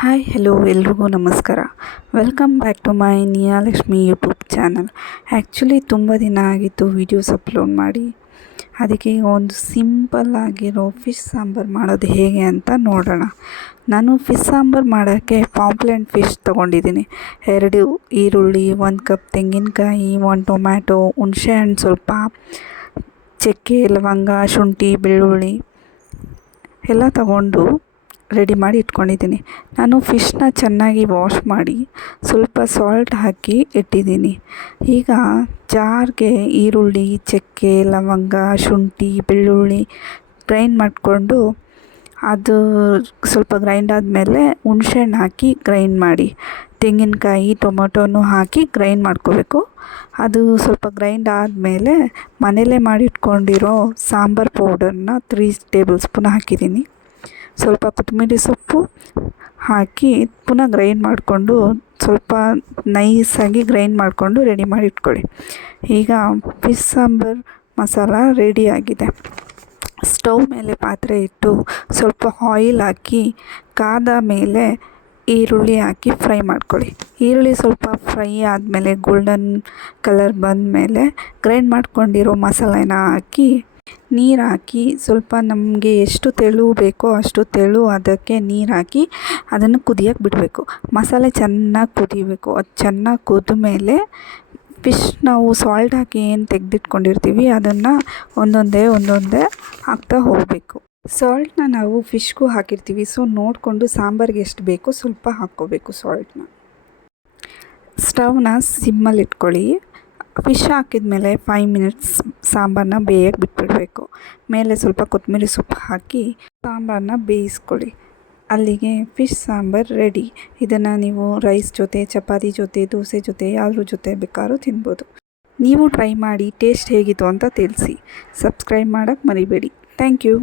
Hi hello ಎಲ್ರಿಗೂ ನಮಸ್ಕಾರ. Welcome back to my Niyalakshmi YouTube channel. Actually ತುಂಬ ದಿನ ಆಗಿತ್ತು ವೀಡಿಯೋಸ್ ಅಪ್ಲೋಡ್ ಮಾಡಿ. ಅದಕ್ಕೆ ಈಗ ಒಂದು ಸಿಂಪಲ್ ಆಗಿರೋ ಫಿಶ್ ಸಾಂಬಾರು ಮಾಡೋದು ಹೇಗೆ ಅಂತ ನೋಡೋಣ. ನಾನು ಫಿಶ್ ಸಾಂಬಾರು ಮಾಡೋಕ್ಕೆ ಪಾಂಪ್ಲೆಟ್ ಫಿಶ್ ತೊಗೊಂಡಿದ್ದೀನಿ. 2 ಈರುಳ್ಳಿ, 1 ಕಪ್ ತೆಂಗಿನಕಾಯಿ, 1 ಟೊಮ್ಯಾಟೊ, ಹುಣಸೆಹಣ್ಣು ಸ್ವಲ್ಪ, ಚಕ್ಕೆ, ಲವಂಗ, ಶುಂಠಿ, ಬೆಳ್ಳುಳ್ಳಿ ಎಲ್ಲ ತಗೊಂಡು ರೆಡಿ ಮಾಡಿ ಇಟ್ಕೊಂಡಿದ್ದೀನಿ. ನಾನು ಫಿಶ್ನ ಚೆನ್ನಾಗಿ ವಾಶ್ ಮಾಡಿ ಸ್ವಲ್ಪ ಸಾಲ್ಟ್ ಹಾಕಿ ಇಟ್ಟಿದ್ದೀನಿ. ಈಗ ಜಾರ್ಗೆ ಈರುಳ್ಳಿ, ಚಕ್ಕೆ, ಲವಂಗ, ಶುಂಠಿ, ಬೆಳ್ಳುಳ್ಳಿ ಗ್ರೈಂಡ್ ಮಾಡಿಕೊಂಡು ಅದು ಸ್ವಲ್ಪ ಗ್ರೈಂಡ್ ಆದಮೇಲೆ ಹುಣಸೆಹಣ್ಣು ಹಾಕಿ ಗ್ರೈಂಡ್ ಮಾಡಿ, ತೆಂಗಿನಕಾಯಿ, ಟೊಮೊಟೊನೂ ಹಾಕಿ ಗ್ರೈಂಡ್ ಮಾಡ್ಕೋಬೇಕು. ಅದು ಸ್ವಲ್ಪ ಗ್ರೈಂಡ್ ಆದಮೇಲೆ ಮನೇಲೇ ಮಾಡಿಟ್ಕೊಂಡಿರೋ ಸಾಂಬಾರು ಪೌಡರ್ನ 3 ಟೇಬಲ್ ಸ್ಪೂನ್ ಹಾಕಿದ್ದೀನಿ. ಸ್ವಲ್ಪ ಕೊತ್ತಂಬರಿ ಸೊಪ್ಪು ಹಾಕಿ ಪುನಃ ಗ್ರೈಂಡ್ ಮಾಡಿಕೊಂಡು ಸ್ವಲ್ಪ ನೈಸಾಗಿ ಗ್ರೈಂಡ್ ಮಾಡಿಕೊಂಡು ರೆಡಿ ಮಾಡಿ ಇಟ್ಕೊಳ್ಳಿ. ಈಗ ಫಿಶ್ ಸಾಂಬಾರು ಮಸಾಲ ರೆಡಿಯಾಗಿದೆ. ಸ್ಟವ್ ಮೇಲೆ ಪಾತ್ರೆ ಇಟ್ಟು ಸ್ವಲ್ಪ ಆಯಿಲ್ ಹಾಕಿ ಕಾದ ಮೇಲೆ ಈರುಳ್ಳಿ ಹಾಕಿ ಫ್ರೈ ಮಾಡ್ಕೊಳ್ಳಿ. ಈರುಳ್ಳಿ ಸ್ವಲ್ಪ ಫ್ರೈ ಆದಮೇಲೆ ಗೋಲ್ಡನ್ ಕಲರ್ ಬಂದಮೇಲೆ ಗ್ರೈಂಡ್ ಮಾಡ್ಕೊಂಡಿರೋ ಮಸಾಲೆನ ಹಾಕಿ ನೀರು ಹಾಕಿ ಸ್ವಲ್ಪ ನಮಗೆ ಎಷ್ಟು ತೆಳು ಬೇಕೋ ಅಷ್ಟು ತೆಳು ಅದಕ್ಕೆ ನೀರು ಹಾಕಿ ಅದನ್ನು ಕುದಿಯೋಕ್ಕೆ ಬಿಡಬೇಕು. ಮಸಾಲೆ ಚೆನ್ನಾಗಿ ಕುದಿಬೇಕು. ಅದು ಚೆನ್ನಾಗಿ ಕುದ್ದ ಮೇಲೆ ಫಿಶ್ ನಾವು ಸಾಲ್ಟ್ ಹಾಕಿ ಏನು ತೆಗೆದಿಟ್ಕೊಂಡಿರ್ತೀವಿ ಅದನ್ನು ಒಂದೊಂದೇ ಹಾಕ್ತಾ ಹೋಗಬೇಕು. ಸಾಲ್ಟನ್ನ ನಾವು ಫಿಶ್ಗೂ ಹಾಕಿರ್ತೀವಿ, ಸೊ ನೋಡಿಕೊಂಡು ಸಾಂಬಾರಿಗೆ ಎಷ್ಟು ಬೇಕೋ ಸ್ವಲ್ಪ ಹಾಕ್ಕೋಬೇಕು ಸಾಲ್ಟನ್ನ. ಸ್ಟವ್ನ ಸಿಮ್ಮಲ್ಲಿ ಇಟ್ಕೊಳ್ಳಿ. ಫಿಶ್ ಹಾಕಿದ ಮೇಲೆ 5 ಮಿನಿಟ್ಸ್ ಸಾಂಬಾರನ್ನ ಬೇಯಕ್ಕೆ ಬಿಟ್ಬಿಡಬೇಕು. ಮೇಲೆ ಸ್ವಲ್ಪ ಕೊತ್ತಂಬರಿ ಸೊಪ್ಪು ಹಾಕಿ ಸಾಂಬಾರನ್ನ ಬೇಯಿಸ್ಕೊಳ್ಳಿ. ಅಲ್ಲಿಗೆ ಫಿಶ್ ಸಾಂಬಾರು ರೆಡಿ. ಇದನ್ನು ನೀವು ರೈಸ್ ಜೊತೆ, ಚಪಾತಿ ಜೊತೆ, ದೋಸೆ ಜೊತೆ ಯಾವ್ದ್ರ ಜೊತೆ ಬೇಕಾದ್ರೂ ತಿನ್ಬೋದು. ನೀವು ಟ್ರೈ ಮಾಡಿ ಟೇಸ್ಟ್ ಹೇಗಿತ್ತು ಅಂತ ತಿಳಿಸಿ. ಸಬ್ಸ್ಕ್ರೈಬ್ ಮಾಡೋಕ್ಕೆ ಮರಿಬೇಡಿ. Thank you.